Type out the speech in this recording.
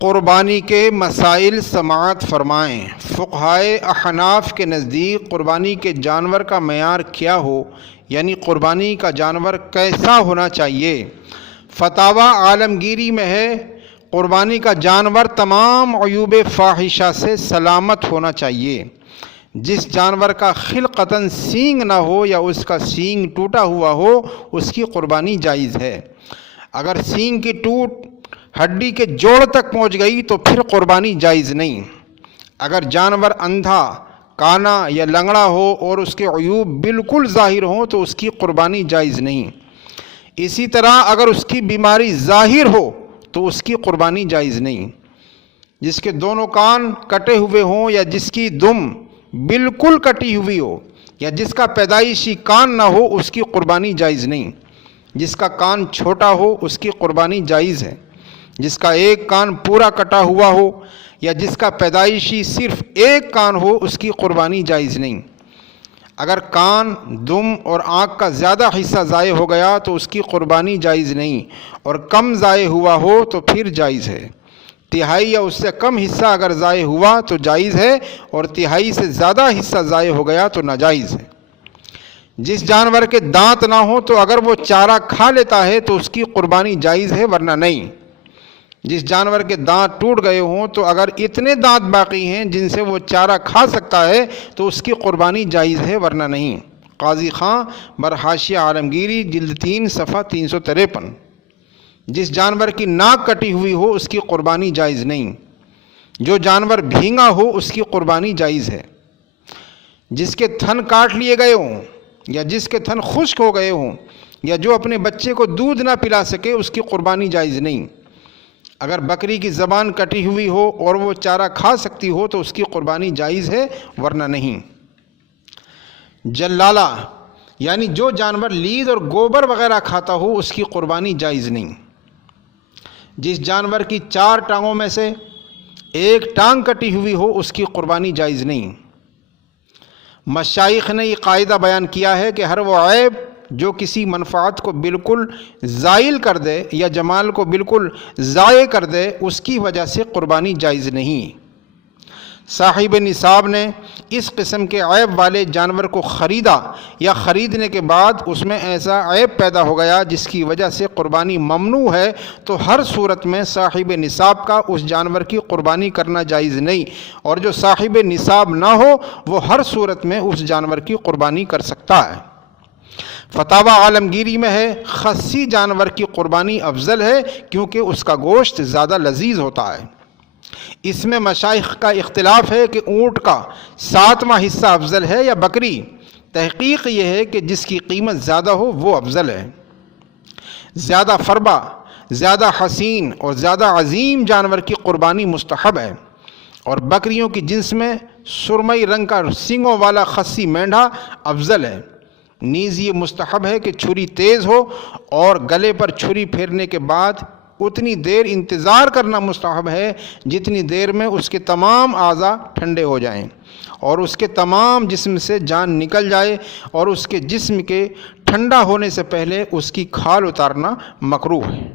قربانی کے مسائل سماعت فرمائیں۔ فقہائے احناف کے نزدیک قربانی کے جانور کا معیار کیا ہو، یعنی قربانی کا جانور کیسا ہونا چاہیے۔ فتاوی عالمگیری میں ہے قربانی کا جانور تمام عیوب فاحشہ سے سلامت ہونا چاہیے۔ جس جانور کا خلقتاً سینگ نہ ہو یا اس کا سینگ ٹوٹا ہوا ہو اس کی قربانی جائز ہے۔ اگر سینگ کی ٹوٹ ہڈی کے جوڑ تک پہنچ گئی تو پھر قربانی جائز نہیں۔ اگر جانور اندھا، کانا یا لنگڑا ہو اور اس کے عیوب بالکل ظاہر ہوں تو اس کی قربانی جائز نہیں۔ اسی طرح اگر اس کی بیماری ظاہر ہو تو اس کی قربانی جائز نہیں۔ جس کے دونوں کان کٹے ہوئے ہوں یا جس کی دم بالکل کٹی ہوئی ہو یا جس کا پیدائشی کان نہ ہو اس کی قربانی جائز نہیں۔ جس کا کان چھوٹا ہو اس کی قربانی جائز ہے۔ جس کا ایک کان پورا کٹا ہوا ہو یا جس کا پیدائشی صرف ایک کان ہو اس کی قربانی جائز نہیں۔ اگر کان، دم اور آنکھ کا زیادہ حصہ ضائع ہو گیا تو اس کی قربانی جائز نہیں، اور کم ضائع ہوا ہو تو پھر جائز ہے۔ تہائی یا اس سے کم حصہ اگر ضائع ہوا تو جائز ہے، اور تہائی سے زیادہ حصہ ضائع ہو گیا تو ناجائز ہے۔ جس جانور کے دانت نہ ہوں تو اگر وہ چارہ کھا لیتا ہے تو اس کی قربانی جائز ہے، ورنہ نہیں۔ جس جانور کے دانت ٹوٹ گئے ہوں تو اگر اتنے دانت باقی ہیں جن سے وہ چارہ کھا سکتا ہے تو اس کی قربانی جائز ہے، ورنہ نہیں۔ قاضی خان برحاشیہ عالمگیری جلد 3 صفحہ 353۔ جس جانور کی ناک کٹی ہوئی ہو اس کی قربانی جائز نہیں۔ جو جانور بھینگا ہو اس کی قربانی جائز ہے۔ جس کے تھن کاٹ لیے گئے ہوں یا جس کے تھن خشک ہو گئے ہوں یا جو اپنے بچے کو دودھ نہ پلا سکے اس کی قربانی جائز نہیں۔ اگر بکری کی زبان کٹی ہوئی ہو اور وہ چارہ کھا سکتی ہو تو اس کی قربانی جائز ہے، ورنہ نہیں۔ جلالہ یعنی جو جانور لید اور گوبر وغیرہ کھاتا ہو اس کی قربانی جائز نہیں۔ جس جانور کی 4 ٹانگوں میں سے ایک ٹانگ کٹی ہوئی ہو اس کی قربانی جائز نہیں۔ مشائخ نے یہ قاعدہ بیان کیا ہے کہ ہر وہ عیب جو کسی منفعت کو بالکل زائل کر دے یا جمال کو بالکل ضائع کر دے اس کی وجہ سے قربانی جائز نہیں۔ صاحب نصاب نے اس قسم کے عیب والے جانور کو خریدا یا خریدنے کے بعد اس میں ایسا عیب پیدا ہو گیا جس کی وجہ سے قربانی ممنوع ہے تو ہر صورت میں صاحب نصاب کا اس جانور کی قربانی کرنا جائز نہیں، اور جو صاحب نصاب نہ ہو وہ ہر صورت میں اس جانور کی قربانی کر سکتا ہے۔ فتاوی عالمگیری میں ہے خصی جانور کی قربانی افضل ہے کیونکہ اس کا گوشت زیادہ لذیذ ہوتا ہے۔ اس میں مشائخ کا اختلاف ہے کہ اونٹ کا 7واں حصہ افضل ہے یا بکری۔ تحقیق یہ ہے کہ جس کی قیمت زیادہ ہو وہ افضل ہے۔ زیادہ فربا، زیادہ حسین اور زیادہ عظیم جانور کی قربانی مستحب ہے، اور بکریوں کی جنس میں سرمئی رنگ کا سینگوں والا خصی مینڈھا افضل ہے۔ نیز یہ مستحب ہے کہ چھری تیز ہو اور گلے پر چھری پھیرنے کے بعد اتنی دیر انتظار کرنا مستحب ہے جتنی دیر میں اس کے تمام اعضاء ٹھنڈے ہو جائیں اور اس کے تمام جسم سے جان نکل جائے، اور اس کے جسم کے ٹھنڈا ہونے سے پہلے اس کی کھال اتارنا مکروہ ہے۔